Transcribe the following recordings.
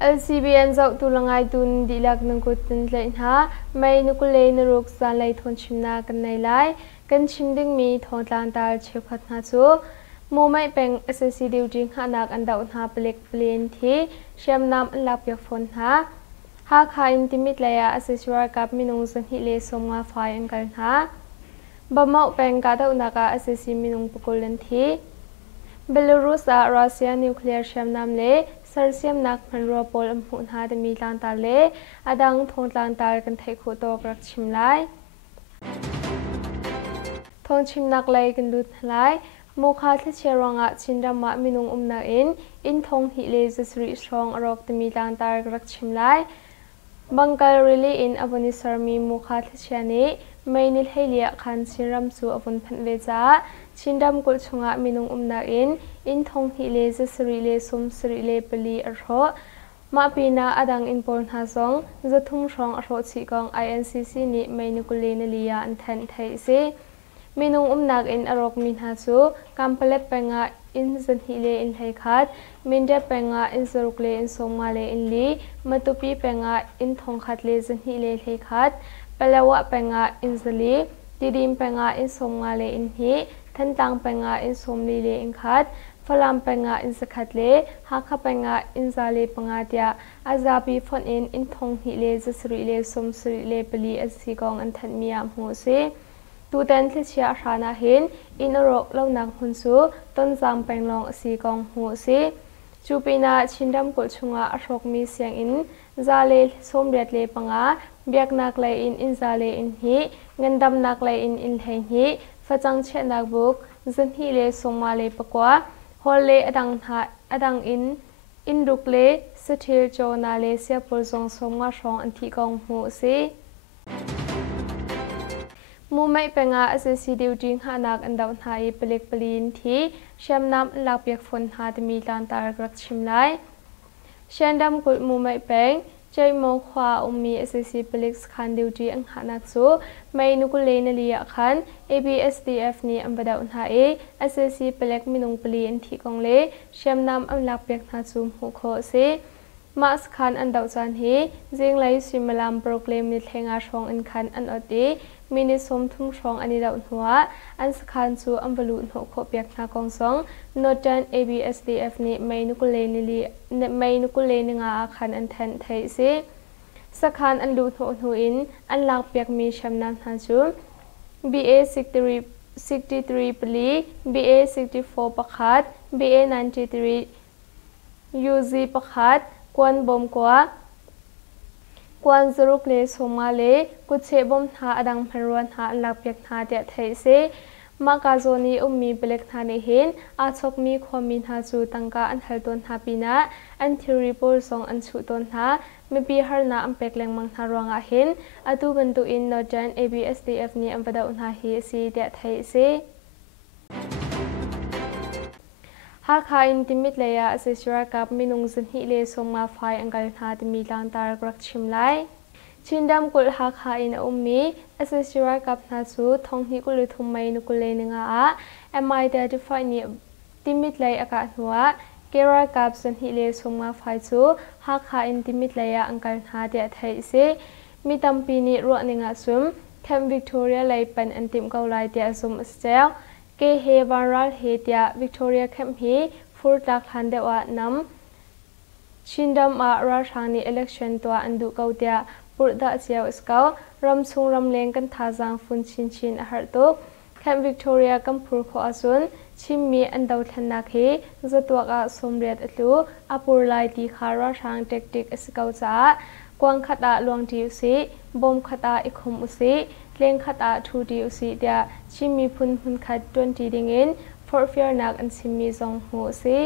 LCBN zau tu langai tun dilak nangkutun lain ha mai nukule naruk zaanlei thawngchimnak kan nei lai kan chimding mi thawngtlang tar chekhat na chu mu mai peng SSC duty hanak andau na plek plane thi shamnam lap yak phone ha kha intimate laya assessor kap minung san hi le somwa fai angkal ha bamau peng ka dau naka SSC minung pukulan thi Belarus a Russia nuclear shamnam le sarsiam nak manro pol amhun ha de mi tlang tar le adang thongtlang tar kan thai khu to krak chimlai thawngchimnak lai kan lut lai mokha thla cheranga chindama minung umna in thong hi le jasri strong arok de mi tlang tar krak chimlai bangkal really in avoni sarmi mokha thla chani mainil helia khan siram su avon phanve cha chindam kul chunga minung umna in thong hi le jasri le som sri le pali arho ma pina adang in porn ha song zathum rong arho chi kong INCC ni mainukule na liya an than thai se minung umnak in arok min ha chu kampale penga in zan hi le in thai khat minda penga in zaruk le in somma le in li matupi penga in thong khat le zan hi le thai khat palawa penga in zali tidim penga in somma le in hi thantang penga in somli le in khat falam penga in sakhat le hakha penga in zale penga tia azabi phon in thong hi le jasri le som sri le pali asi kong an than miam ho se tu ten thli chia rana hin in arok lo nak hun su ton jam penglong asi kong ho se chupina chindam kul chunga arok mi siang in zale som ret le panga biak nak lai in zale in hi ngandam nak lai in thai hi fachang che nak buk zan hi le somma le pakwa holle adang in rukle sathir chona le sia pulzong somma rong anthi kong hu se mumai penga SSC duty hanak andau nai pelek pelin thi shamnam lakpiak phone ha de mi tlan tar grak chimlai shandam kul mumai peng chai mo khwa ummi SSC pelek khan duty ang hanak chu mai nukule na liya khan ABSDF ni ambada unha SSC pelek minung peli an thi kong le shamnam am lakpiak na chu hu kho se mas khan andau chan hi jinglai simalam proclaim ni thenga rong an khan an oti mini som thum rong ani dau hnuwa an khan chu ambalu hno kho piak na kong song northern ABSDF ni mainukule ni nga khan an than thai se sakhan an lu hno hnu in an lak piak mi shamnam na chu BA 63 pali BA 64 pakhat BA 93 UZ pakhat kwan bom kwa kwan zaruk le soma le kuche bom tha adang pharwan ha lakpiak tha te thai se makazoni ummi black thani hin achok mi khomin ha chu tangka an halton ha pina an theory pol song an chu ton ha me pi harna ampek lengmang tha ronga hin atu bantu in northern ABSDF ni ambada unha hi si te thai se Hakha intimate laya assessor kap minung zan hi le somma fai angal na de mi tlang tar grak chimlai chindam kul hakha in ummi assessor kap na chu thong hi kul thum mai nukule ninga a mi identify ni timit lai aka hnuwa kera kap zan hi le somma fai chu hakha intimate laya angal na de thai se mi tampi ni ro ninga sum Camp Victoria lai pan antim kaulai te asum stel ke he varal he tia Victoria Camp hi furtak handewa nam chindam a rashani election to andu kautia purda chiao skau ramchung ramleng kan thajang fun chin harto Camp Victoria kampur kho asun chimmi andau thanak hi zatwaka somriat atlu apur lai ti khara sang tactic skau cha kwang khata luangti usi bom khata ikhum usi leng khata thuti usi dia chimmi phun khat 20 dingin for fear nak an chimmi zong hu si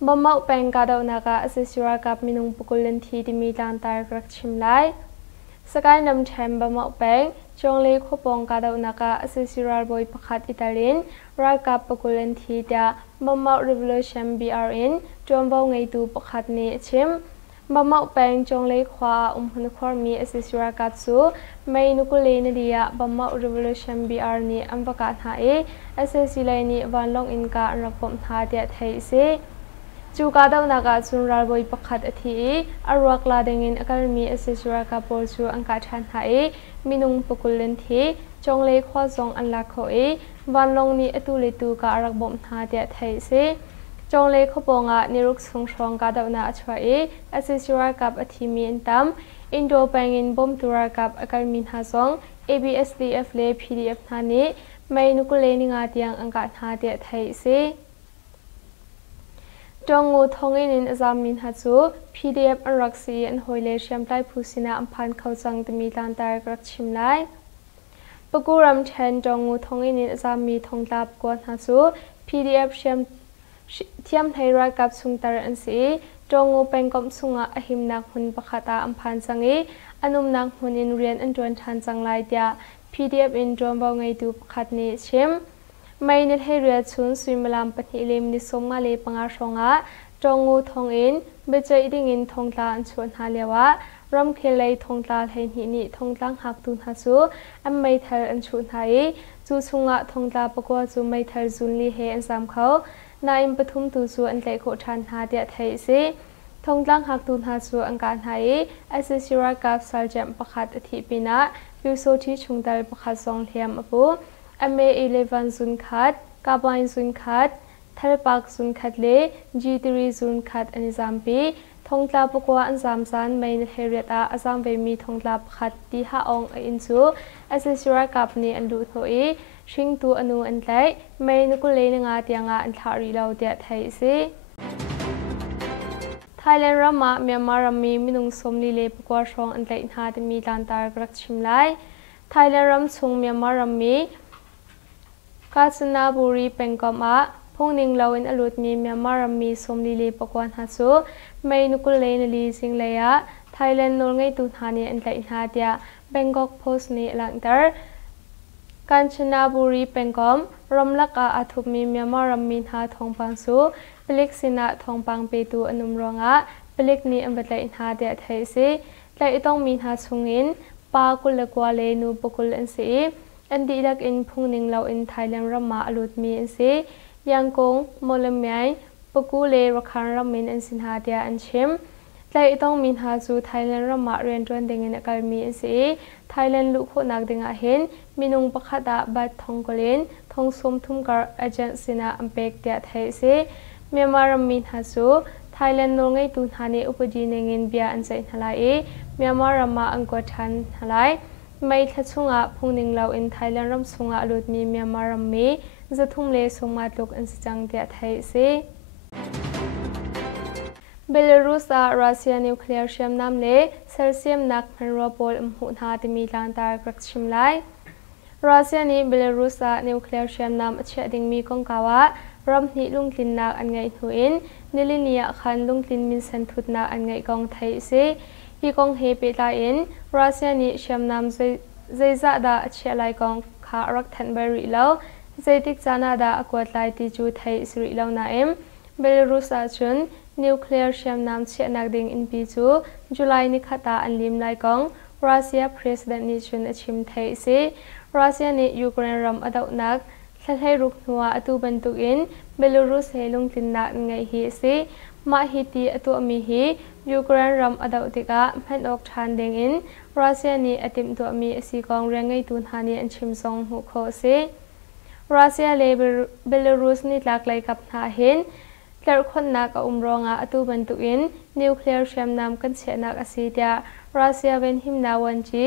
bamau peng ka daw naka assessor kap minung pukulan thi di mi tlang tar grak chimlai sakai nam them bamau peng chongle khopong ka daw naka assessor boy pakhat italin ra kap pukulan thi dia bamau revolution BRN tombaw ngai tu pakhat ni chim Bamau peng chongle khwa hun khor mi assessor ka chu mai nukule na dia bamau revolution BR ni ambaka tha SSC lai ni wanlong in ka rapom tha dia thai se จูกาดาวนักจุนรัลบอยประคัดอธิอรักลาเดงินอากาศมีเอเซจูราคาโพลจูอังกาชันหายมินุงปกุลเลนทีจงเล่ขวาจงอันลักโอยวันลงนี้อตุเลตูกาอรักบ่มหาเดียไทยเซจงเล่ขบงะนิรุกสงชองกาดาวนาช่วยเอเซจูรากับอธิมีอันตามอินโดแปงอินบ่มตุรากับอากาศมีหาจง ABSDF เล PDF นานี้ไม่นุกุเลนิงาเตียงอังกาหาเดียไทยเซจงงูทงอินจามินฮัจู PDF อันรักษีอันหอยเลเชียมไลผู้สินาอัมพันเขาจังตมีลานตากรักชิมไลปกุรำเชนจงงูทงอินจามีทงตาบกวนฮัจู PDF เชียมเทียมไทยรักกับสุงตารันสีจงงูเป็นกบสุงะอหิมนักหุนปะคตาอัมพันจังอีอนุมนักหุนอินเรียนอันจวนชันจังไลเดีย PDF อินจวนบางไงดูปะคตนี้ชิมไม่นิดให้เรือชุนสุยมลามปนิเลมนิสมมาเลปังอาชงะจงงูทองอินเบจอีดิ่งอินทองตาอันชวนหาเลวะรำเคลัยทองตาเห็นหินิทองตังหักตุนฮัจูอันไม่เธออันชวนหายจูสุงะทองตาปกวาจูไม่เธอจุนลีเฮอันสามเขานายปทุมตูจูอันเล็กโคชันหาเดียไทยสิทองตังหักตุนฮัจูอังการหายเอสซิรากับซาลเจมประคัดอธิปินะวิวโซที่ชงดาลประคัดสองเทียมอปูMA11 ซุนคัดกาบายซุนคัดทะเลปากซุนคัดเล G3 ซุนคัดอันจามปีทงตาปกวาอันจามซันไม่เนเฮเรตาอาจามเวมีทงตาขัดที่ฮาองอินซูเอสซิรากับนี้อันดูโถอีชิงตัวอนุอันไลไม่นุกุเลนงาเตียงอันทารีเราเดียไทยสิไทยแลนด์รามาเมียนมารามีมินุงสมลีเลปกวาชองอันไลน์หาดมีลานตากรักชิมไลไทยแลนด์รำชงเมียนมารามีกาญจนบุรีเป็นกอมาพงนิงลาวินอลุดมีเมียนมารามีสมลีเลปกวนฮัสูไม่นุกุเลนลีสิงเลยะไทยแลนด์นอร์ไงตุนฮานีอันไลน์หาเดียเบงกอกโพสนี้หลังจากกาญจนบุรีเป็นกอมรำลักอาทุบมีเมียนมารามีหาทองปังสูเปลิกสินะทองปังเปตูอนุมรองะเปลิกนี้อันเป็นไลน์หาเดียไทยสิไลน์ต้องมีหาชงอินปากุลกวาเลนูปกุลอันสีอันดีดักอินพุงนิงเราอินไทยแลนด์รามาอลุดมีอินซียังกงโมลเมียปกูเลรักขันรามินอินสินหาเดียอันชิมไลต้องมีหาจูไทยแลนด์รามาเรียนจวนเดงินกัลมีอินซีไทยแลนด์ลุกโคนักเดงอาหินมินุงปะขัดาบัดทองกลินทองสมทุมการเอเจนซินาอัมเปกเดียไทยซีเมียนมารามินหาจูไทยแลนด์นอร์ไงตุนฮานีอุปดีเนงินเบียอันใจทลายเมียนมารามาอังกฤษทันทลายไม่ทัดสุงะพงนิงเราอินไทยแลนด์รำสุงะลุดมีเมียนมารามีจะทุ่มเลสมาตุกอันจังเดียไทยสิเบลารุสรัสเซียนิวเคลียร์เชียมน้ำเลเซลเซียมนักมันรัวโปลหุ่นหาที่มีลานตากรักชิมไลรัสเซียนี้เบลารุสนิวเคลียร์เชียมน้ำเชื่อดิ่งมีกงกาวะรำนิลุงลินนักอันไงหุอินนิลินียขันลุงลินมินเซนทุดนักอันไงกองไทยสิฮีกองเฮปิตาอินรัสเซียนี้เชียมน้ำใจจะดาเชียไลกองขารักทันเบริเลวใจติกจานาดาอากวดไลติจูไทยสิริเลวนาเอ็มเบลารุสจุนนิวเคลียร์เชียมน้ำเชียนักดิ่งอินปีจูจุลัยนิขัตาอันลิมไลกองรัสเซียประธานาธิบดีจุนชิมไทยสิรัสเซียนี้ยูเครนรำอดาวนักทัดให้รุกนัวอตุบันตุกินเบลารุสเฮลุงตินนักไงฮีสิมาฮิตีอตุอมีฮียูเครนรำอดาวติกาแผ่นออกชานเดงอินรัสเซียนี้อติมตัวมีสีกองเรียงไงตุนฮานีอันชิมซองหุโคสิรัสเซียเลเบลารุสนี่หลากหลายกับนาเห็นแต่คนนักรองอตุบันตุกินนิวเคลียร์เชียมนำกันเสียนักอาศิเดียรัสเซียเวนหิมนาวันจี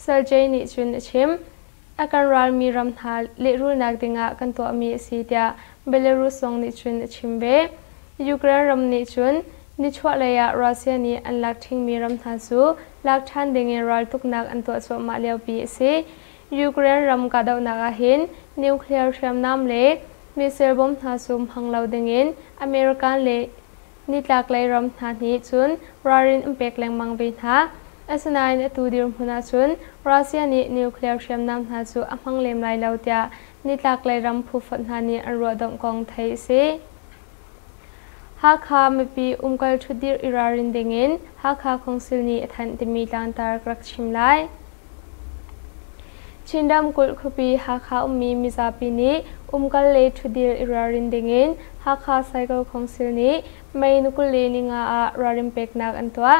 เซอร์เจนิจุนชิมอาการรัลมีรำทาเลรูนักดิงะกันตัวมีอาศิเดียเบลารุสองนิจุนชิมเบยูเครนรำนิจุนนิชวะเลยรัสเซียนี้อันลักทิ้งมีรำทาสูลักชันดิงรัลตุกนักอันตัวสมาเลียวปีสิยูเครนรำกาดาวนักเห็นนิวเคลียร์เชียมน้ำเล็กมิเซลบอมทาซุมหังเหลาดิงินอเมริกันเล็กนิดลักเลยรำทานี้จุนรารินอิมเปกแรงมังบินฮะอาสนายในตูดิรมุนาจุนรัสเซียนี้นิวเคลียร์เชียมน้ำทาสูอัมังเลมไลเหลาเดียนิดลักเลยรำผู้ฝันทานี้อันรัวดงกองไทยสิหากข้าไม่ปีกัลชุดดิรอิรารินดิงินหากข้าคงสิลนี้ทันติมีลานตากรักชิมไลเช ชินดำกุลคุปีฮักขามีมิซาปีนี้กันเลทุดิลอิรารินดิงินฮักขาไซเคิลของซิลนี้ไม่นุกุเลนิงาราริมเป็กนักอันตัว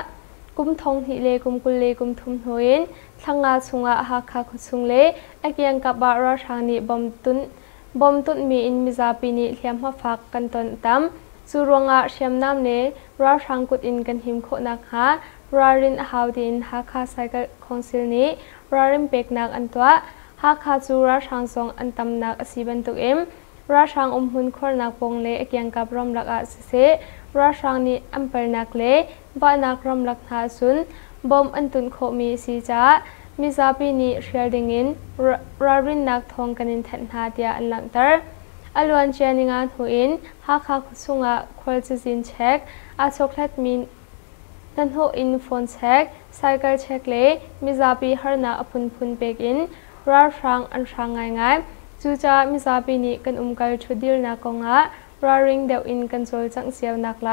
กุมทองหิเลกุมกุเลกุมทุมหอยนทั้งงาสุงฮักขาขุสุงเลเอกยังกับบาราชานีบอมตุนมีอินมิซาปีนี้เทียมหัวฟักกันตนตั้มสุรวงเชียมน้ำเนราชังกุดอินกันหิมโคนักหารารินฮาวดินฮักขาไซเคิลของซิลนี้ราริมเป็กนักอันตัวฮักขาจูราชังทรงอันตำนักสีบันตุกราชังหุ่นขวนักปงเลเกียงกับรำลักอาเสราชังนี้อัมเปิลนักเลบ้านักรำลักหาสุนบอมอันตุนโคมีสีจ้ามิซาปีนีเชียดิงินรารินนักทองกันินเทนหาเดียอันหลังเตอร์อลวนเจนิงานหูอินฮักขาสุงะควอลจินเช็คอาช็อกเลตมินนันหูอินโฟนเช็คไซเคิลเช็คเลมิซาปีฮาร์นาอพุนเบกอินราชังอันช่างง่ายจูจ้ามิซาปีนี้กันกัลชุดิลนักงะราริงเดวอินกันโซลจังเสียวนักไล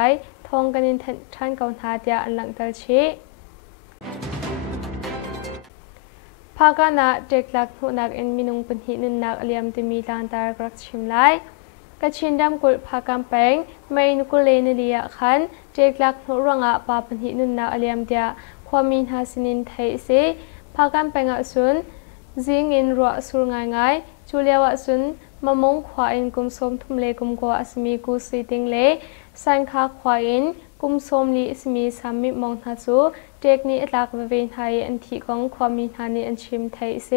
ทองกันินเทนชันกาวนาเดียอันหลังเตอร์ชีภาคณะเด็กหลักหูนักเอ็นมินุงเป็นหินุนนักเลียมติมีลานตารกรักชิมไลกระชินดำกุลภาคำแปงไม่นุกุเลนเลียขันเด็กหลักหูรังปาเป็นหินุนนักเลียมเดียความมีหาสินินไทยเสภาคำแปงสุนจิงอินรัวสุรง่ายจูเลียวสุนมะมงขวาอินกุมสมทุมเลกุมกัวสมีกุสิติงเลสันคาขวาอินกุมสมลีสมีสามิมองทัสูเด็กนี้หลักเวนไทยอันที่ของความมีหานิอันชิมไทยเส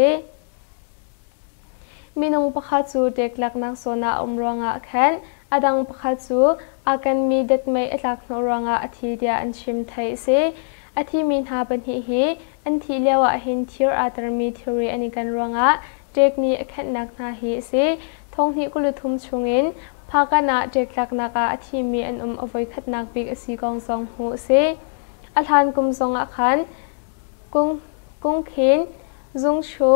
มีนงประคัจูเด็กหลักนักโซนารวงะแค้นอดังประคัจูอากันมีเด็ดไม่หลักนรวงะอธิเดียอันชิมไทยเสอธิมีหาเป็นฮีอันที่เรียกว่าเห็นทีร์อัตมีทีรีอันนี้กันรวงะเด็กนี้แค่นักนาฮีเสทงที่กุลทุมชงอินภาคณะเด็กหลักนักอธิมีอันอวัยขัดนักบิกสีกองสองหูเสอาทานกุมทรงอาคันกุ้งขินจุงชู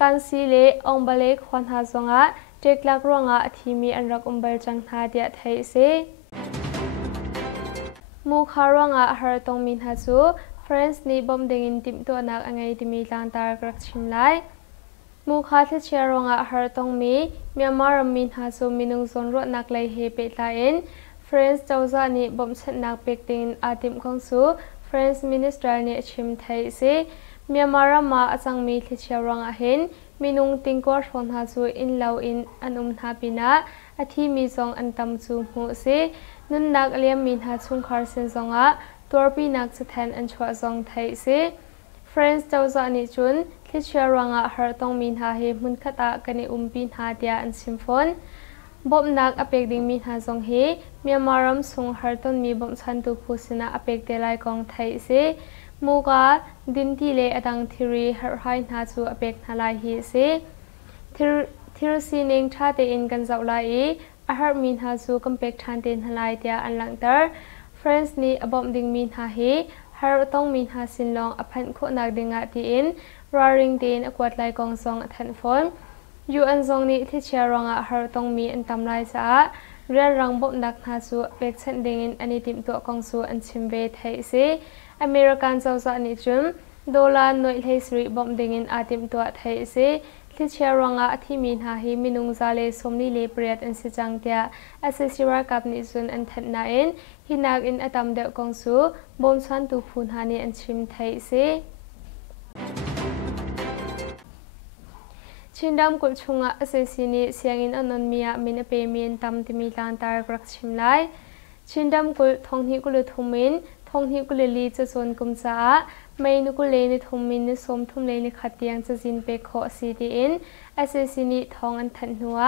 กันสีเลองบาเลควันหาทรงอาเด็กหลักรวงะอธิมีอันรักบาลจังหาเดียไทยเสมูคารวงะฮาร์ตงมินฮัจูเฟรนส์นี้บอมเดงินติมตัวนักอังไงติมีลานตารกรักชิมไลมูคาเทเชียรวงะฮาร์ตงมีเมียมารามินฮัจูมินุงซอนรวดนักไลเฮเปตาอินเฟรนส์เจ้าจานี้บอมเซนนักเปกติงอาติมของสูเฟรนส์มินิสเตอร์นี้ชิมไทยเซเมียมารามาจังมีเทเชียรวงะเห็นมินุงติงกัวชนฮัจูอินเลาอินอันนาปินาอาทิมีซองอันตำจูหูเซนุนนักเลียมมินหาชุงคาร์เซนซองะตัวปีนักจะแทนอันชัวซองไทยเซเฟรนส์เจ้าจานิจุนที่เชื่อรังะฮาร์ตงมินหาเฮมุนขตากันในปีนหาเดียอันซิมฟอนบอมนักอเปกดิงมินหาซองเฮเมียมารัมซุงฮาร์ตนมีบอมชันตุพูสินะอเปกเดลัยกองไทยเซมูกาดินที่เลอดังทีรีฮาร์ไฮนาจูอเปกนาลายเฮเซทีรซีนิงชาเตอินกันเจ้าลายอาหารมินหาจูกัมเป็กทันเตนทลายเดียอันหลังเตอร์เฟรนส์นี้อบอมดิงมินหาฮีฮาร์ต้องมินหาสินลองอภันโคนักดิงอาตีอินราริงเดนอกวดไลกองซองทันฟอนยูอันซองนี้ที่เชียรองฮาร์ต้องมีอันตำลายจ้าเรียนรังบอมนักหาจูเป็กเซนดิงอินอันนี้ติมตัวกองจูอันชิมเวทไทยซีอเมริกันเจ้าจะนิจุมดอลลาร์หน่วยเลสรีบอมดิงอินอาติมตัวไทยซีที่เชียรองที่มีหาหิมินุงซาเลสมนิเลเปรียดอันสิจังเดียอาเซซิรากับนิจุนอันเทนนาอินฮินักอินอตัมเดกองสูบอมชันตุพูนฮานีอันชิมไทยซีชินดำกุลชงอาเซซินีเสียงอินอนนมียมินเปมีนตัมติมีลานตารกรักชิมไลชินดำกุลทองฮิกุลทุมินทองฮิกุลลีจะส่วนกุมจ้าไม่นุกุเลนิทุมมินนิสมทุมเลนิขัดยังจะจินเปโคซีดีอินเอเซซินีทองอันทันหัว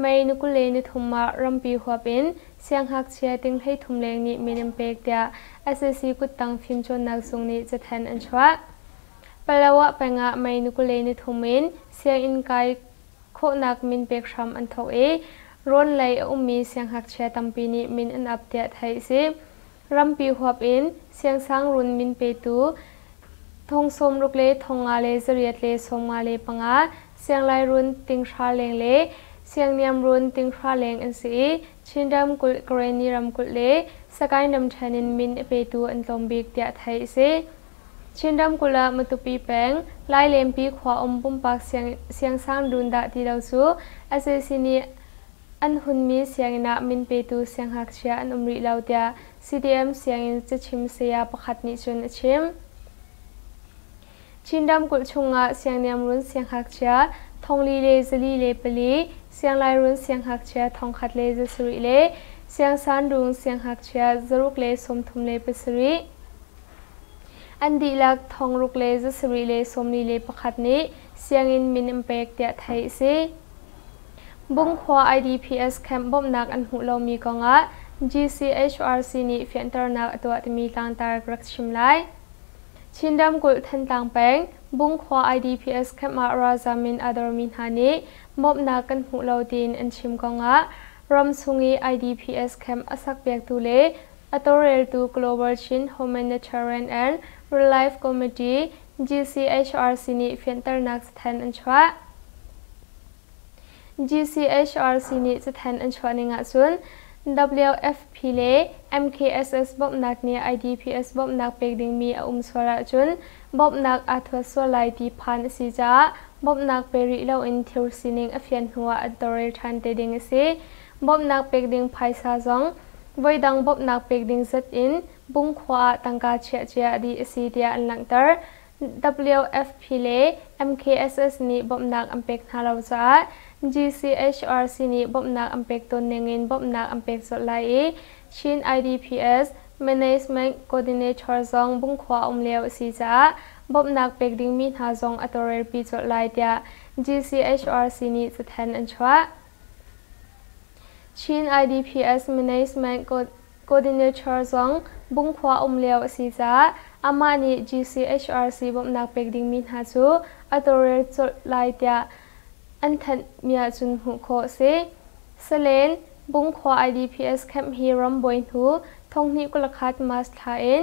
ไม่นุกุเลนิทุมมารัมปีหัวเป็นเสียงหักเชียติงให้ทุมเลงนี้มีนเปกเดียเอเซซีกุตังฟิมจนนักทรงนี้จะแทนอันชัวเปลว่าไปงะไม่นุกุเลนิทุมมินเสียงอินไกโคนักมินเปกชามอันทอกร้อนไหลมีเสียงหักเชียตัมปีนี้มินอันอับเดียไทยซิรัมปีหัวเป็นเสียงสังรุนมินเปตูทงสมรุกเลทงอาเลจริยตเลสมอาเลปังอาเสียงลายรุนติงชาเลงเลเสียงเนียมรุนติงชาเลงอันสีชินดำกุลกรณีรำกุลเลสกายนำชานินมินเปตูอันตอมบิกเดียไทยเซ ชินดำกุลามาตุปีแปงไล่เลมปีขวาอมปุ่มปากเสียงสร้างดุนดาที่เราสู้อาเซซินีอันหุ่นมีเสียงนามินเปตูเสียงหักเชียอันอมริลาวเดีย CDM เสียงจะชิมเสียประคัดนิชนชิมชินดำกุลชงะเสียงเนียมรุนเสียงหักเชียทองลีเลซลีเลปลีเสียงลายรุนเสียงหักเชียทองขัดเลซสริเลเสียงสานดุงเสียงหักเชียจรุกเลสมทุมเลปสริอันดีลักทองรุกเลซสริเลสมลีเลประคัดนี้เสียงอินมินอิมเปกเดียไทยซีบุ้งขวา IDPS แคมป์บ่มนักอันหูเรามีกองะ GCHRC นี่เฟียนตร์นักตัวที่มีต่างตากรักชิมไลชินดำกุลทันต่างแปงบุ้งขวา IDPS แคมป์มาราซามินอดอร์มินฮานีบ่มนักกันหูเราดินอันชิมกองะรำสุงี IDPS แคมป์อสักเปียกตุเลอัตเรลตู Global Chin Humanitarian and Relief Committee GCHRC นี่เฟียนตร์นักสถานอันชวะGCHRC นี่จะแทนอันชวนิงะซุน WFP เล MKSS บบนักเนี่ย IDPS บบนักเป็กดิงมีอุ้มสวระจุนบบนักอาทวสวไลตีพันสิจ้าบบนักเปริเลวอินทิวซินิงอเฟียนหัวอัตเรชันเตดิงสิบบนักเป็กดิงไพซาซองไว้ดังบบนักเป็กดิงเซตอินบุ้งขวาตังกาเชียเจียดีสิเดียอันหลังเตอร์ WFP เล MKSS นี่บบนักอัมเป็กฮาลาวจ้าGCHRC นี่บ่มนักอัมเป็กตนเนงินบ่มนักอัมเป็กสดไลชิน IDPS Management Coordinator ซองบุ้งขวาอมเลวสีจ้าบ่มนักเป็กดิ้งมีหาซองอัตเรลปีสดไลเดีย GCHRC นี่จะแทนอันชวะชิน IDPS Management Coordinator ซองบุ้งขวาอมเลวสีจ้าอามานี่ GCHRC บ่มนักเป็กดิ้งมีหาจูอัตเรลสดไลเดียอันทันมีอาจุนหูโคเซสเลนบุ้งขวา IDPS แคมป์ฮีรัมบอยหูทงนี้กุลคัดมาสทาเอ็น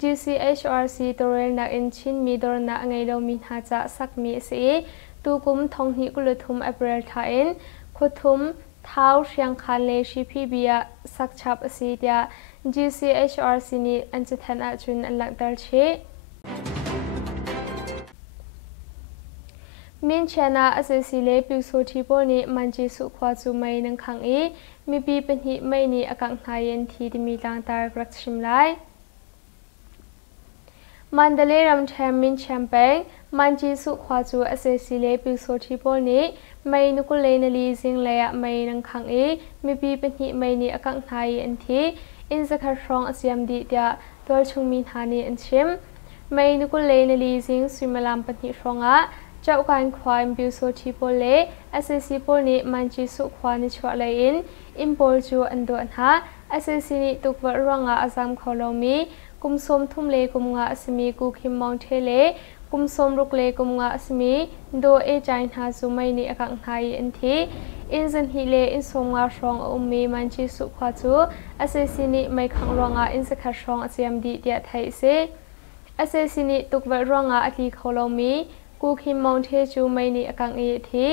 GCHRC ตัวเรลนักอินชินมีดอร์นักไงเรามีหาจะสักมีเสีตูกุมทงนี้กุลทุมอเปรลทาเอ็นคุทุมเท้าเชียงคันเลชิพีเบียสักชับสีเดีย GCHRC นี้อันจะทันอาจุนอันหลักดัลชีมินเชนาอาเซซิเลปิวโซทิโปนีมันจีสุขวาจูไม่นังขังอีมีปีเป็นหิไม่นีอากังหายันทีที่มีต่างตากรักชิมไลมันเดเลรัมแชมมินแชมเปงมันจีสุขวาจูอาเซซิเลปิวโซทิโปนีไม่นุกุเลนลีซิงเลยไม่นังขังอีมีปีเป็นหิไม่นีอากังหายันทีอินสกัดรองอาเซียมดีเดียตัวชงมีธานีอันชิมไม่นุกุเลนลีซิงสุมาลามเป็นหิรองะเจ้าการควายบิวโซทิโปเลเอสซีโปนีมันจีสุควานิชวะเลยอินโพลจูอันโดนฮะเอสซีนีตุกวะรังอาซามเขาเรามีกุมสมทุ่มเลกุมงาสมีกูคิมมองเทเลกุมสมรุกเลกุมงาสมีโดเอจายนาซูไม่นีอกังไทยอันทีอินซันฮิเลอินสมงาชองอุมีมันจีสุควาจูเอสซีนีไม่ขังรังอาอินสกัดชองอาเซียมดีเดียไทยเซเอสซีนีตุกวะรังอาอลีเขาเรามีกูคิมมองเทจูไม่นีอกังเอที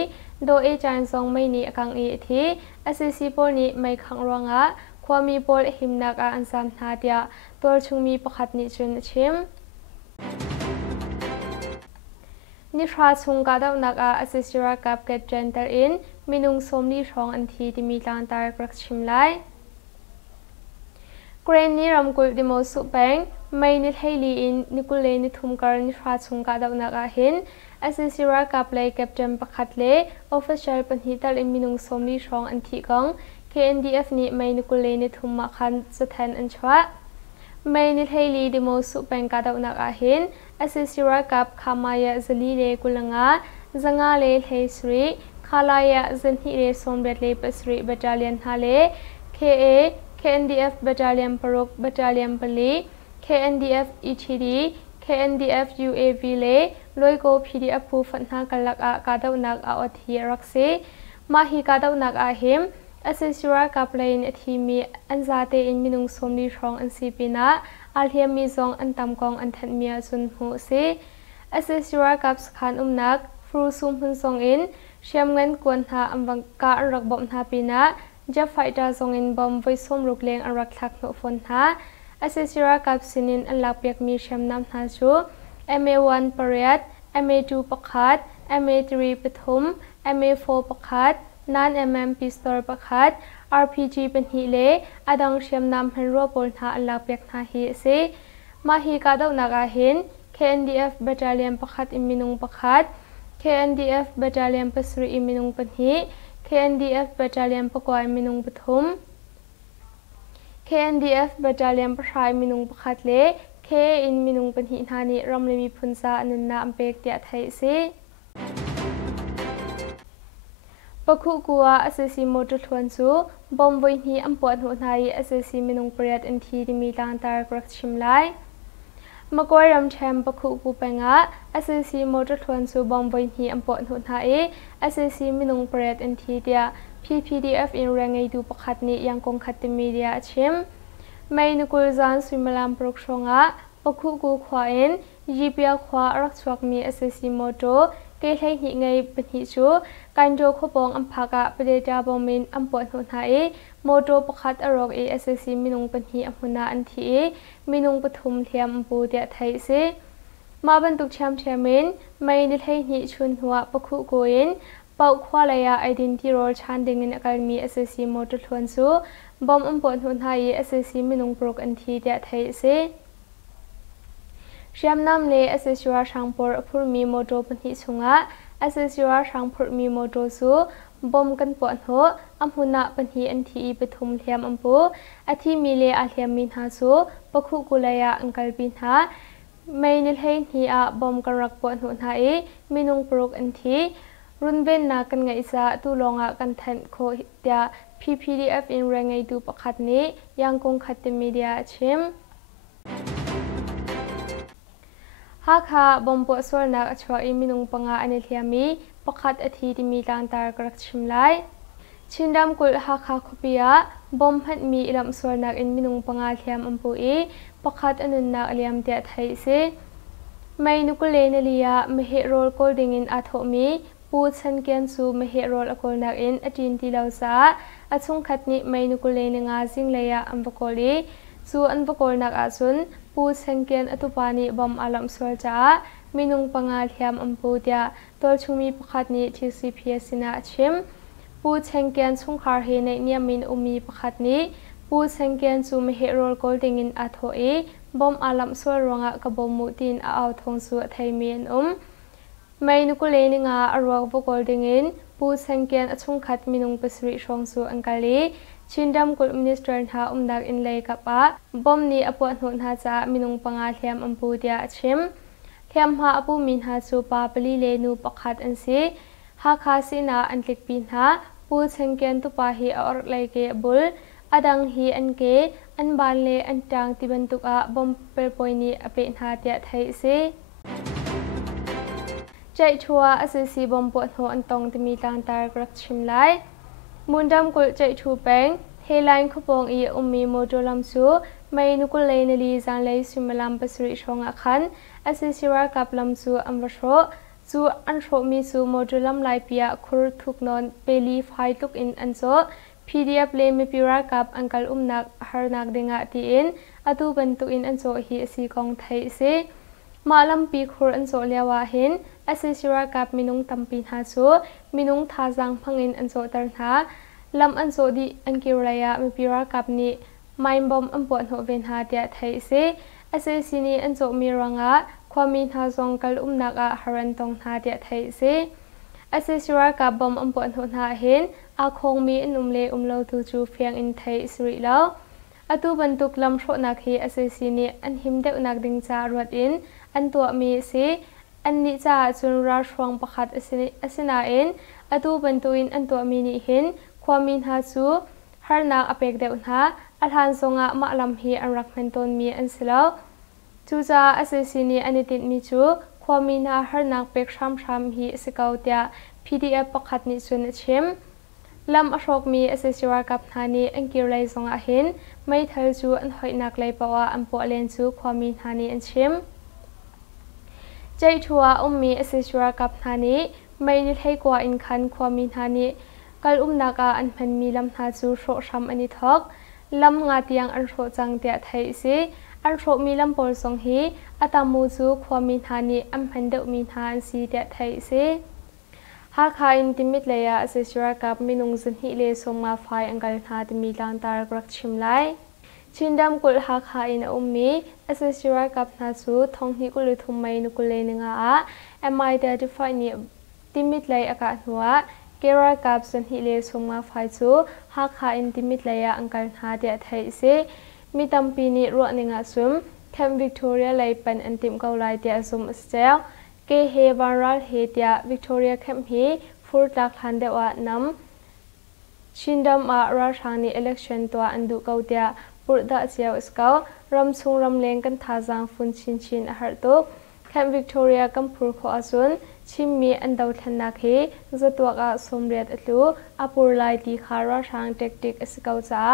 โดเอจานซองไม่นีอกังเอทีอาเซซิโปนีไม่ขังรังะความมีโปลหิมนักอันซามนาเดียตัวชุงมีประคัดนิจุนชิมนิทราชุงกาดาวนักอาเซซิรากับเกตเจนเตอร์อินมีนุงสมลีรองอันทีที่มีต่างตากรักชิมไลเกรนนี้รำกุลดิโมสุแปงไม่นิทให้ลีอินนิกุเลนิทุมการนิทราชุงกาดาวนักอาหินอาเซซิรากับเลยเก็บจำประคัดเลออฟฟิเชียลปัญหาตัลอินมีนุงสมลีรองอันทีกองKNDF นี้ไม่นิกุเลนิทุมมาคันสถานอันชวะไม่นิทให้ลีดิโมสุแปงกาดาวนักอาหินอาเซซิรากับขามายะซลีเลกุลงาจังอาเลเฮสรีคาลายะจันฮิเรสมเด็จเลปสรีบัตเลียนฮาเล KNDF Battalion Parok Battalion Pali KNDF ETD KNDF UAV เลลอยโก PDF ผู้ฝันหากันลักอากาดาวนักอาอธีรักษีมาฮีกาดาวนักอาหิมอาเซซิรากับเลนทีมีอันซาเตอินมินุงสมลีรองอันซีปินะอาเทียมมีซองอันตำกองอันทันเมียซุนหูซีอาเซซิรากับสขานนักฟรูซุมหุนซองอินเชียมเงินกวนหาอัมวังกาอันรักบอมหาปินะจะไฟดาซองอินบอมไว้ส้มลูกเลงอันรักทักโนฟนหาอาเซซิรากับสินินอันลักเปียกมีเชียมน้ำหาชู MA1 ปริยัติ MA2 ประคัด MA3 ปฐม MA4 ประคัดnan MM pistol ประคัด RPG เป็นหิเลอดังเชียมนำให้รัวปนหาอันลักเปียกนาฮีเซมาฮีกาดอกนักอาหิน KNDF Battalion ประคัดอิมินุงประคัด KNDF Battalion ปสรีอิมินุงเป็นหิ KNDF Battalion ประกวายอิมินุงปฐม KNDF Battalion ประชายอิมินุงประคัดเล K อินมินุงเป็นหินานิรำเลยมีพุนซาอนุนาอัมเปกเตียไทยเซปะคุกัวอาเซซีโมจุทวนซูบอมวินีอัมปวดหัวไทยอาเซซีมินุงเปรียดอันทีดิมีลางตากรักชิมไลมากวยรำแชมปะคุกูเป็งะอาเซซีโมจุทวนซูบอมวินีอัมปวดหัวไทยอาเซซีมินุงเปรียดอันทีเดีย PPDF อินแรงไงดูประคัดนี้ยังคงขัดติมีเดียชิมไม่นุกุลจานสุมลามปรุกชงะปะคุกูขวาอินยีเปียขวารักชวกมีอาเซซีโมโจเกล้หิไงเป็นหิจูการโจขบองอัมพากะประเดจาบอมินอัมปวดหัวไทยโมโจประคัดอรอกเอสซีมินุงเป็นหิอัมพุนาอันทีมินุงปฐุมเทียมอัมปูเดียไทยเซมาบรรทุกแชมเชียมินไม่นิเทหิชุนหัวปะคุโกอินเป่าควาลายาไอดินที่โรชันดึงเงินการมีเอสซีโมโจทวนซูบอมอัมปวดหัวไทยเอสซีมินุงปรุกอันทีเดียไทยเซเชียมน้ำเลอเซซิวาช่างปอร์พูดมีโมโจเป็นหิสุงะอเซซิวาช่างพูดมีโมโจซูบอมกันปวดหัวอัมพุนาเป็นหิอันทีปฐุมเทียมอัมปูอาทิมีเลอาเทียมมินหาซูปะคุกุลายาอังกัลบินหาไม่นิลเฮนฮีอาบอมกันรักปวดหัวไทยมินุงปรุกอันทีรุ่นเบนนากันไงซาตุลงะกันแทนโคเดีย PPDF อินแรงไงดูประคัดนี้ยังคงขัดติมีเดียชิมหากหาบอมปวดส่วนนักชัวอิมินุงปังอาอันเทียมีประคัดอาทิตย์มีลางตากรักชิมไลชินดำกุลหากหาคบียบอมพัดมีลำส่วนนักอิมินุงปังอาเทียมอัมปูอีประคัดอนุนักเลียมเดียไทยเซไม่นุกุเลนเลียมเหโรลโกลดิงอินอาโทมีปูชันเกียนซูมเหโรลอโกลนักอินอจินติลาวซาอาชุงขัดนี้ไม่นุกุเลนงาซิงเลยอัมบโกลีซูอันบโกลนักอาซุนปูเซงเกียนอตุปานีบอมอาลัมสวลจ้ามินุงปังอาเทียมอัมปูเดียตัวชุมีประคัดนี้ที่ CPS สินาชิมปูเซงเกียนชุงคาร์เฮในเนียมินอุมีประคัดนี้ปูเซงเกียนซูมเฮโรลโกลดิงอินอาโทเอบอมอาลัมสวลรองะกับบอมมูตินอาทงสูไทยเมียนไม่นุกุเลนิงาอรวกบโกลดิงอินปูเซงเกียนอชุงขัดมินุงปสริชงสูอังกาลีชินดำกุลมินิสเตอร์หาดักอินเลยกับบอมนี้อปวดหุนหาจามินุงปังอาเทียมอัมปูเดียชิมเทียมหาอปูมินหาซูปาปลีเลนูปักขัดอันซีหาคาสินาอันลิกปินหาปูเชงเกียนตุปาฮีออร์ไลเกบุลอดังฮีอันเกอันบานเลอันจางติบันตุกอาบอมเปลปอยนีอเปนหาเดียไทยซีใจชัวอาศัยซีบอมปวดหัวอันตรงที่มีลางตากรักชิมไลมุนดำกุลใจชูแปงเฮลันขบองอีมีโมโจลัมซูไม่นุกุเลนลีจานเลยสุมลัมปสริชงอาคันอาศัยสิวากับลัมซูอัมวโชซูอันโชมีซูโมโจลัมไลเปียคุรทุกนนเปลีไฟทุกอินอันโซ PDF เลมีปิรากับอังกัลนักฮาร์นักเดงะตีอินอตูบันตุอินอันโซฮีสีกองไทยเซมาลัมปีคุรอันโซเลียวาหินอาศัยสิวากับมินุงตัมปีนหาซูมินุงทาจังพังอินอันโซตรหาลำอันโซดีอันกิรายามีพิรากับนี้ไม่บอมอันปวดหัวเวนหาเดียไทยเซอาศัยสินีอันโซมีรังะความมีหาซองกัลนักฮารันตองหาเดียไทยเซอาศัยสิรากับบอมอันปวดหัวหาเห็นอาคงมีอันเลเลาตูจูเฟียงอินไทยสิริแล้วอตูบันตุกลำโชนักฮีอาศัยสินีอันหิมเดวนักดิงจารวดอินอันตัวมีสิอันนี้จะจุนราชวังประคัดอาศินาอินอตูบันตุอินอันตัวมีนิหินความมินหาซูฮาร์นักอเปกเดวนาอัลฮันซงะมะลำฮีอันรักเมนตนมีอันสิลาวจูจาอาศัยสินีอันติดมีจูความมินหาฮาร์นักเปกชัมฮีสเกาเตีย PDF ประคัดนิสุนชิมลำอโศกมีอาศัยสิวากับนานีอันกิรไลซงะหินไม่เทลจูอันหอยนักไลปะวะอันปวเลนจูความมินหานีอันชิมใจชัวมีอาศัยสิวากับนานีไม่นิให้กว่าอินคันความมินหานีกัลนักอันพันมีลำหาจูโชชัมอันนิทอกลำงาเตียงอันโชจังเตียไทยซี อันโรมีลำปอลสงฮีอัตามูจูความมีธานีอัมพันเดมีธานสีเดไทยเซหากขาอินติมิตเลยอาเซชิรากับมินุงจินฮิเลสงมาไฟอังกัลธาติมีลางตารกรักชิมไลชินดำกุลหากขาอินอุมมีอาเซชิรากับนาจูทองฮิกุลทุมไมนุกุเลนึงอาเอ็มไอเดดิฟายนีติมิตเลยอากาศหัวเกรากับจินฮิเลสงมาไฟจูหากขาอินติมิตเลยอังกัลธาเดไทยเซมีตัมปีนีรัวนึงอาซุมแคมวิกตอเรียเลยเป็นอันติมเกาไลเดียซุมสเตลเกเฮวารัลเฮเดียวิกตอเรียแคมฮีฟูร์ตักฮันเดวะนำชินดำอาราชานีเอเล็กชันตัวอันดูเกาเดียปุรดาเซียวสเการำซุงรำเลงกันทาจังฟุนชินอาหารตุกแคมวิกตอเรียกัมพูร์ขออาซุนชิมมีอันดาวทันนักฮีจะตัวกาสมเรียดอัตลูอาปูร์ไลดีคาราชางเทคนิคสเกาจ้า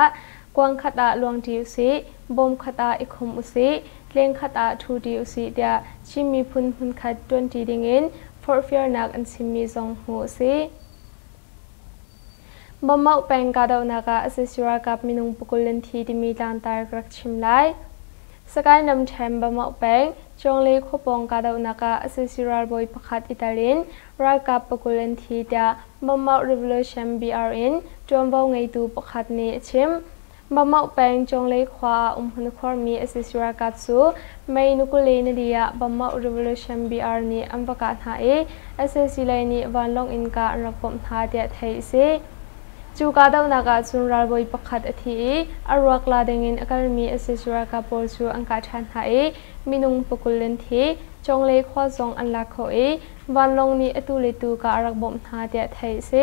กวางขัดาลวงดิวซีบอมขัดาอิคุมอุซีเลงขัดาทูดิวซีเดียชิมมีพุนขัดดวนดีดิงินฟอร์ฟิร์นักอันชิมมีซองหูซีบอมเมาแปงกาดาวนักอาเซซิรากับมินุงปุกุลันทีดิมีลานตารกรักชิมไลสกายนำแชมบอมเมาแปงจงเลยขบองกาดาวนักอาเซซิราบอยประคัดอิตาลีนรักกับปุกุลันทีเดียบอมเมารีวิลูชันบีอาร์อินจงบ่าวไงดูประคัดนี้ชิมบะเมาแปงจงเลยขวาหุนความีอสิสรากัดซูไม่นุกุเลนเดียบะเมา revolution BR นี้อันประกาศหาอสิสิไลนี้วันลงอินการรับผมท่าเดียไทยเซจูกาดาวนักจุนราบอยประคัดอธิอารวกลาเดงินอากาศมีอสิสรากับโบจูอังกาชันหามินุงปกุลันทีจงเลยขวาจงอันลักเขาวันลงนี้อตุเลตูการรับผมท่าเดียไทยเซ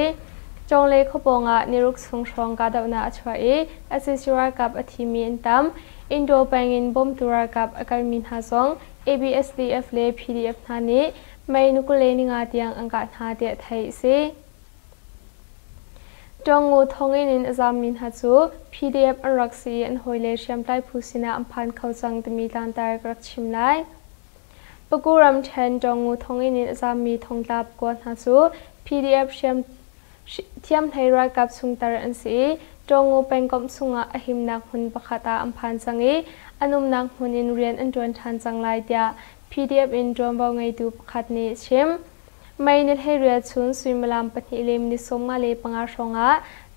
จงเลยขบงะนิรุกสงชองกาดาวนาช่วยอสิสรากับอธิมีอินตัมอินโดแปงอินบอมตุรากับอากาศมินหาซอง ABSDF เล PDF นานี้ไม่นุกุเลนิงาเตียงอังกาศหาเดียไทยซีจงงูทองอินินจามินหาจู PDF อันรักษีอันหอยเลเชียมไลผู้สินาอัมพันเขาจังตมีลานตารกรักชิมไลปกุรัมเชนจงงูทองอินินจามีทองลาบกวนหาจู PDF เชียมเทียมไทยรักกับสุงตารันสีจงงูเป็นกบสุงะอหิมนักหุนปะคตาอัมพันจังอนุมนักหุนอินเรียนอันจวนทันจังไลเดีย PDF อินจวนบ่าวไงดูปะคัดนี้ชิมไม่เนตให้เรียนชุนสุยมลามปฏิเลมนิสมมาเลปังอาชงะ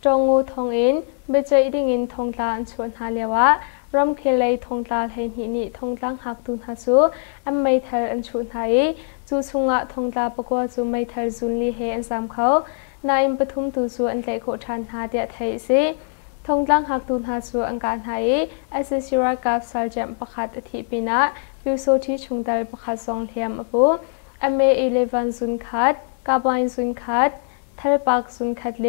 จงงูทองอินเบจอีดิงินทองตาอันชวนหาเลวะรำเคลัยทองตาเห็นหินิทองตังหักตุนหาสูอันไม่เทลอันชวนหายจูสุงะทองตาปะกัวจูไม่เทลจุนลีเฮอันสามเขานายปทุมตูสูอันเล็กโคชันหาเดียไทยสิทงตั้งหักตูนหาสูอังการหายอสิสิรากับสารเจมประคัดอธิปินะวิวโซที่ชงดลประคัดสองเทียมอปูMA11 ซุนคัดกาบายซุนคัดทะเลปักซุนคัดเล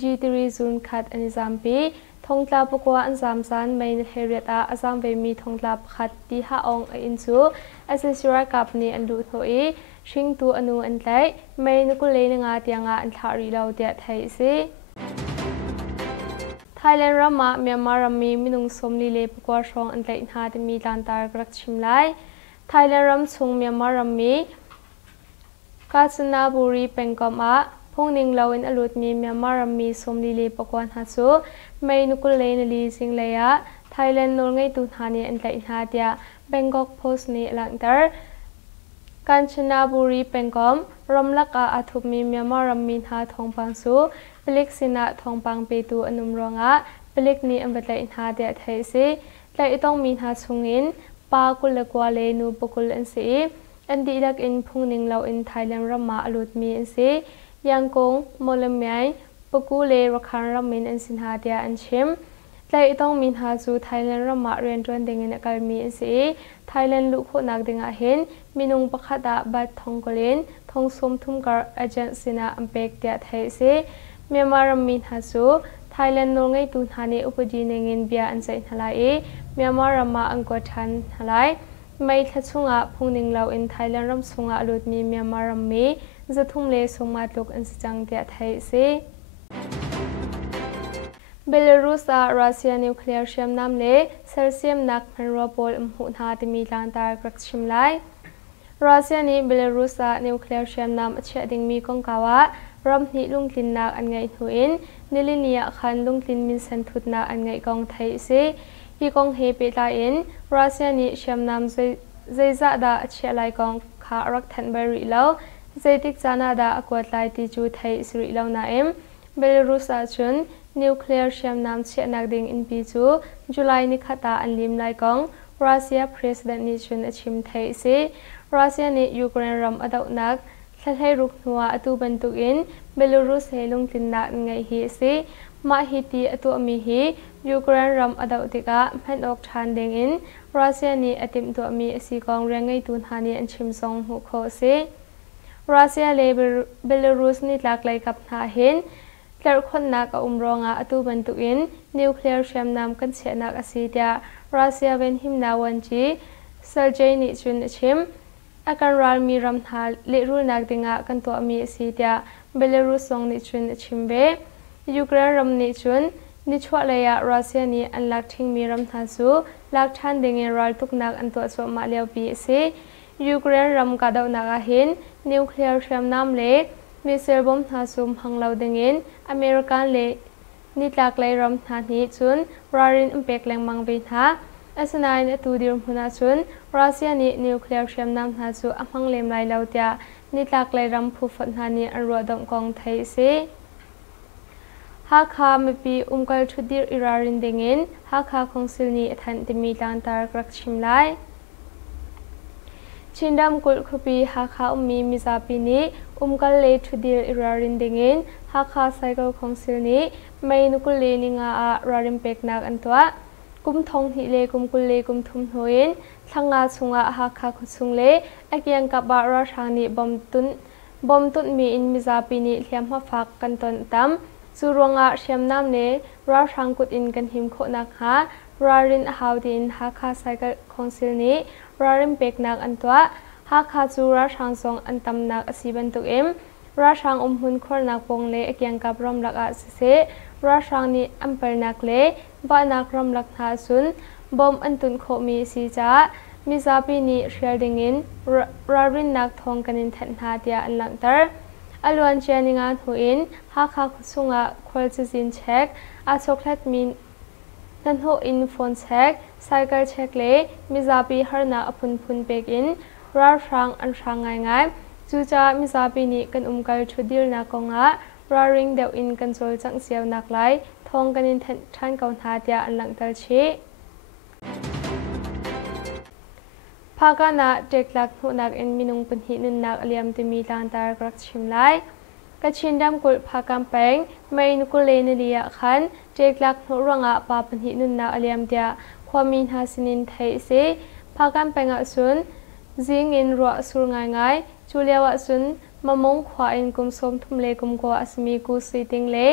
G3 ซุนคัดอันจามปีทงตาปกว่าอันจามซันไม่เฮเรียตาอาจามเวมีทงตาประคัดที่หาองอินซูอสิสิรากับนี้อันดูโถชิงตัวอนุอันไลไม่นุกุเลนงาเตียงอันทารีเราเดียไทยสิไทยแลนด์รามาเมียนมารามีมินุงสมลีเลปกว่าชองอันไลหาดมีลานตารกรักชิมไลไทยแลนด์รัมซุงเมียนมารามีกาญจนบุรีเป็นกอมาพงนิงลาวินอลุดมีเมียนมารามีสมลีเลปกว่าหาสูไม่นุกุเลนลีสิงเลยะไทยแลนด์นอร์ไงตุนหานีอันไลหาเดียเบงกอกโพสต์นี้หลังจากกาญจนบุรีเป็นกอมรำลักอาทุมีเมียนมารามีหาทองปังสูปลิกสินะทองปังเปตูอนุมรองะปลิกนี้อันเป็นไลหาเดียไทยสิไลต้องมีหาสุงินปากุลกวาเลนูปกุลอันสีอันดีดักอินพงนิงเราอินไทยแลนด์รามาอลุดมีอันสียังกงโมเลมยัยปกุเลรักขันรามินอันสินหาเดียอันชิมไลต้องมีหาจูไทยแลนด์รามาเรียนจวนเดงินอากาศมีอันสีไทยแลนด์ลุกโคนักเดงอาเห็นมินุงปะคดาบัดทองกลินทองสมทุมการเอเจนซินาอัมเปกเดียไทยสีเมียนมารามีหาจูไทยแลนด์นงไงตุนหานีอุปจีเนงินเบียอันใจทลายเมียนมารามาอังกฤษทันทลายไม่ทัดสุงะพงนิงเราอินไทยแลนด์รำสุงะลุดมีเมียนมารามีจะทุ่มเลสงมาตกอันสจังเดียไทยสิเบลารุสรัสเซียนิวเคลียร์เชียมน้ำเลเซลเซียมนักมันรัวบอลหุนหาที่มีลานตารกรักชิมไลรัสเซียนี้เบลารุสนิวเคลียร์เชียมน้ำเชื่อดิ่งมีกงกาวะรำนิลุงลินนักอันไงหุนนิลินียคันลุงลินมินสันทุดนักอันไงกองไทยสิ hi kong he pe ta in Russia ni shamnam zaiza da achia lai kong kha rak than bari lo zaitik chana da akwat lai ti chu thai sri lo na em Belarus a chun nuclear shamnam chianak ding in pi chu July ni khata anlim lai kong Russia president ni chun achim thai se Russia ni Ukraine ram adau nak thlai ruk nuwa atu bantuk in Belarus he lungtin na ngai hi se ma hi ti atu ami hi Ukraine ram adau tika man ok than ding in Russia ni atim tu ami asi kong rengai tun hani an chim song hu kho se Russia le Belarus ni tlak lai kap na hin tlar khon na ka umronga atu bantuk in nuclear shamnam kan chenak asi tia Russia ven him na wan chi Sergei ni chun achim akan ral mi ram tha le ru nak dinga kan to ami asi tia Belarus song ni chun achim be Ukraine ram ni chun ni chwa leya Russia ni an lak thing mi ram tha su lak than ding in ral tuk nak an to chwa ma leo pi se Ukraine ram ka daw na hin nuclear shamnam le missile bomb tha sum hanglo ding in American le ni tlak lai ram tha ni chun rarin impact leng mang ve tha asanain atu dir huna chun Russia ni nuclear shamnam tha chu amang lem lai lo tia ni tlak lai ram phu phat na ni an ro dom kong thai se ha kha mepi umkal thudir irarin ding in ha kha khongsil ni athan timi tang tar krak chim lai Chindam kul khupi ha kha ummi mizapi ni umkal le thudir irarin ding in ha kha cycle khongsil ni mai nukul le ni nga a rarim pek nak antwa kum thong hi le kum kul le kum thum hoin thanga chunga ha kha khuchung le akyang ka ba ra thang ni bom tun mi in mizapi ni hliam ha phak kan ton tam churonga shamnam ne ra thang kut in kan him kho nak ha rarin haudin ha kha cycle khongsil ni rarim pek nak antwa ha kha chu ra thang song antam nak asiban tuk em ra thang hun khor nak pong le akyang ka ram lak a se ra thang ni ampar nak le ba nak ram lak tha sun bom antun kho mi si cha mizapi ni shielding in rarin nak thong kanin than ha tia an lang tar alwan chaninga thuin ha kha khusunga khol chizin check a chocolate min nan ho in phone check cycle check le mizapi harna apun phun pek in rar rang an rangai ngai chucha mizapi ni kan umkal thudir na konga raring deu in control chang siaw nak lai thong kanin than kaun ha tia an lang tar chi phagana teklak thunak in minung punhi nun nak aliam timi tang tar krak chim lai kachindam kul phakam peng mai nukul le ni lia khan teklak thu ranga pa punhi nun nak aliam tia khwamin ha sinin thai se phakam penga sun jing in ro sur ngai ngai chuliawa sun mamong khwa in kum som thum le kum ko asmi ku siting le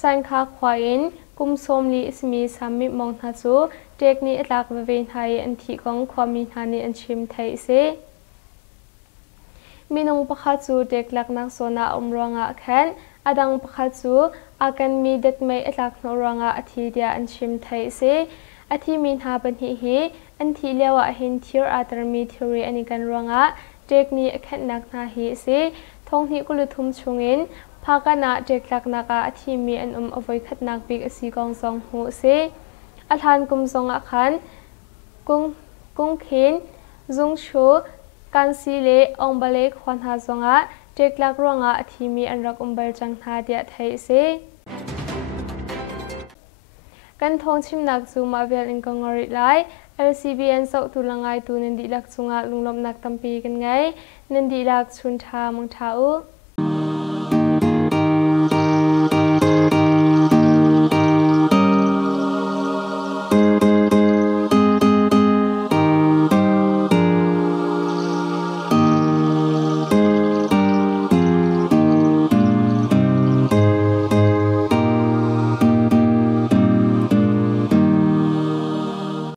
san kha khwa in kum som li ismi sammi mong tha chu tekni atlak vein hai an thi kong khwami hani an chim thai se minung pakha chu teklak nak sona umronga khan adang pakha chu akan mi det mai atlak no ranga athi dia an chim thai se athi min ha ban hi an thi lewa hin thir atar mi theory ani kan ranga tekni akhan nak na hi se thong hi kuluthum chungin phakana teklak naka athi mi an avoi khat nak big asi kong song hu se athan kum song a khan kung khin zung shu kan si le ong bale khwan ha zonga teklak ronga athi mi an rak umbar chang tha dia thai se kan thawngchimnak chu ma vel in kongori lai LCBN so tu langai tu nandi lak chunga lunglom nak tampi kan ngai nandi lak chun tha mang tha u